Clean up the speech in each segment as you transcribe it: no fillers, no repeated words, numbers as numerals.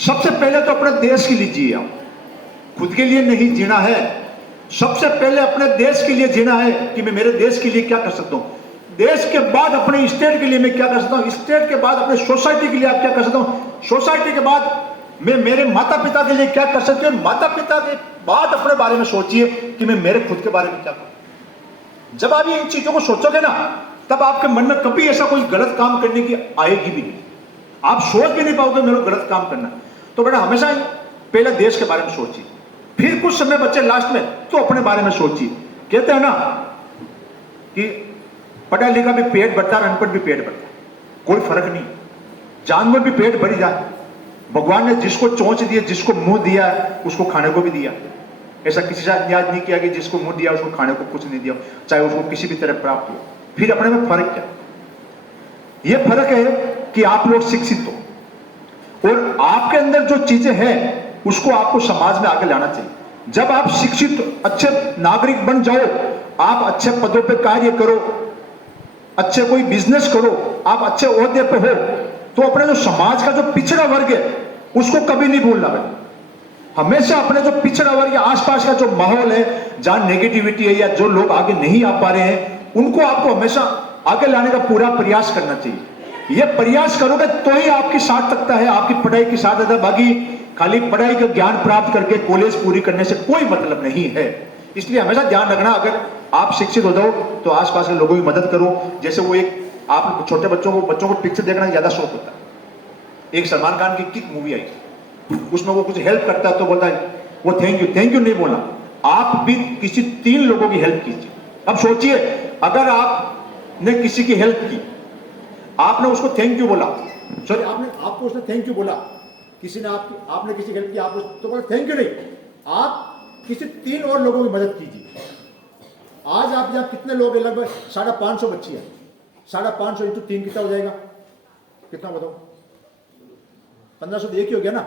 सबसे पहले तो अपने देश के लिए जिए आप, खुद के लिए नहीं जीना है। सबसे पहले अपने देश के लिए जीना है कि मैं मेरे देश के लिए क्या कर सकता हूं, देश के बाद अपने स्टेट के लिए मैं क्या कर सकता हूं, स्टेट के बाद अपने सोसाइटी के लिए आप क्या कर सकता हूं, सोसाइटी के बाद मैं मेरे माता पिता के लिए क्या कर सकती हूँ, माता पिता के बाद अपने बारे में सोचिए कि मैं मेरे खुद के बारे में क्या करूं। जब आप ये इन चीजों को सोचोगे ना, तब आपके मन में कभी ऐसा कोई गलत काम करने की आएगी भी नहीं, आप सोच भी नहीं पाओगे मेरे गलत काम करना। तो बेटा हमेशा पहले देश के बारे में सोचिए, फिर कुछ समय बच्चे लास्ट में तो अपने बारे में सोचिए। कहते हैं ना कि पढ़ा लिखा भी पेट भरता है, अनपढ़ भी पेट भरता है, कोई फर्क नहीं, जानवर भी पेट भरी जाए। भगवान ने जिसको चोंच दिया, जिसको मुंह दिया उसको खाने को भी दिया। ऐसा किसी से याद नहीं किया कि जिसको मुंह दिया उसको खाने को कुछ नहीं दिया, चाहे उसको किसी भी तरह प्राप्त हो। फिर अपने में फर्क क्या, यह फर्क है कि आप लोग शिक्षित हो और आपके अंदर जो चीजें हैं उसको आपको समाज में आगे लाना चाहिए। जब आप शिक्षित अच्छे नागरिक बन जाओ, आप अच्छे पदों पे कार्य करो, अच्छे कोई बिजनेस करो, आप अच्छे ओहदे पे हो, तो अपने जो समाज का जो पिछड़ा वर्ग है उसको कभी नहीं भूलना भाई। हमेशा अपने जो पिछड़ा वर्ग या आसपास का जो माहौल है जहां नेगेटिविटी है या जो लोग आगे नहीं आ पा रहे हैं, उनको आपको हमेशा आगे लाने का पूरा प्रयास करना चाहिए। यह प्रयास करोगे तो ही आपकी सार्थकता है, आपकी पढ़ाई की सार्थकता। बाकी खाली पढ़ाई का ज्ञान प्राप्त करके कॉलेज पूरी करने से कोई मतलब नहीं है। इसलिए हमेशा ध्यान रखना, अगर आप शिक्षित हो जाओ तो आसपास के लोगों की मदद करो। जैसे वो एक आप छोटे बच्चों को पिक्चर देखना ज्यादा शौक होता है। एक सलमान खान की किक मूवी आई, उसमें वो कुछ हेल्प करता है तो बोलता है वो थैंक यू नहीं बोला, आप भी किसी 3 लोगों की हेल्प कीजिए। अब सोचिए, अगर आपने किसी की हेल्प की, आपने उसको थैंक यू बोला, सॉरी आपको उसने थैंक यू बोला, किसी ने आपने किसी की हेल्प की, आप तो बोला थैंक यू नहीं, आप किसी 3 और लोगों की मदद कीजिए। आज आप जहाँ कितने लोग हैं, लगभग 550 बच्ची है, 550 इंटू 3 कितना हो जाएगा, कितना बताओ, 1500 तो एक ही हो गया ना।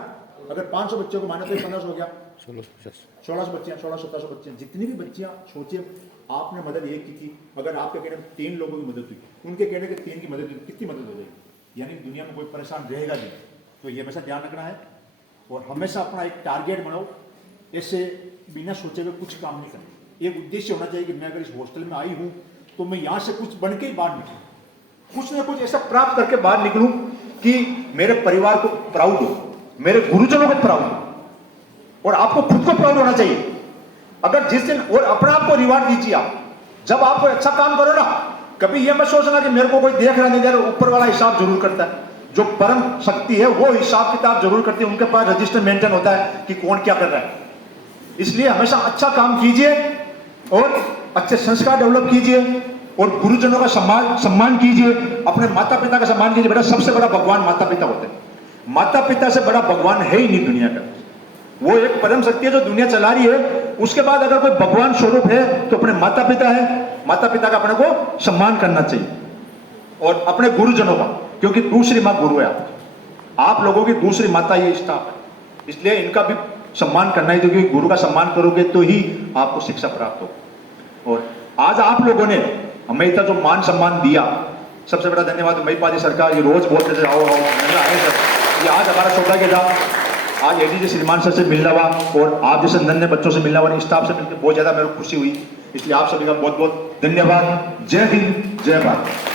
अगर 500 बच्चों को माने तो 1500 हो गया, 1600 बच्चियां, 1700 बच्चियां, जितनी भी बच्चियां, सोचिए आपने मदद एक की थी, अगर आपके कहने 3 लोगों की मदद हुई, उनके कहने के 3 की मदद हुई, कितनी मदद हो जाएगी, यानी दुनिया में कोई परेशान रहेगा नहीं। तो ये हमेशा ध्यान रखना है और हमेशा अपना एक टारगेट बनाओ, ऐसे बिना सोचे हुए कुछ काम नहीं करना। एक उद्देश्य होना चाहिए कि मैं अगर इस हॉस्टल में आई हूं तो मैं यहां से कुछ बन के ही बाहर निकलूं, कुछ ना कुछ ऐसा प्राप्त करके बाहर निकलूं कि मेरे परिवार को प्राउड हो, मेरे गुरुजनों को प्राउड हो, और आपको खुद को प्राउड होना चाहिए। अगर जिस दिन और अपने आप को रिवार्ड दीजिए आप, जब आप कोई अच्छा काम करो ना, कभी यह मत सोचना कि मेरे को कोई देख रहा नहीं दे रहा, ऊपर वाला हिसाब जरूर करता है। जो परम शक्ति है वो हिसाब किताब जरूर करती है, उनके पास रजिस्टर मेंटेन होता है कि कौन क्या कर रहा है। इसलिए हमेशा अच्छा काम कीजिए और अच्छे संस्कार डेवलप कीजिए और गुरुजनों का सम्मान कीजिए, अपने माता पिता का सम्मान कीजिए। बेटा सबसे बड़ा भगवान माता पिता होते हैं, माता पिता से बड़ा भगवान है ही नहीं दुनिया का। वो एक परम शक्ति है जो दुनिया चला रही है। उसके बाद अगर कोई भगवान स्वरूप है तो अपने माता पिता है, माता पिता का अपने को सम्मान करना चाहिए और अपने गुरुजनों का, क्योंकि दूसरी माँ गुरु है आप लोगों की दूसरी माता ये स्टाफ है, इसलिए इनका भी सम्मान करना है, क्योंकि गुरु का सम्मान करोगे तो ही आपको शिक्षा प्राप्त हो। और आज आप लोगों ने हमें इतना जो मान सम्मान दिया, सबसे बड़ा धन्यवाद महिपाल सरकार। ये रोज बोलते थे आओ आए सर, ये आज हमारा सौभाग्य था, आज एडीजे श्रीमान सर से मिलना हुआ और आप जैसे नन्हे बच्चों से मिलना हुआ, स्टाफ से मिलकर बहुत ज्यादा मेरे को खुशी हुई। इसलिए आप सभी का बहुत बहुत धन्यवाद। जय हिंद, जय भारत।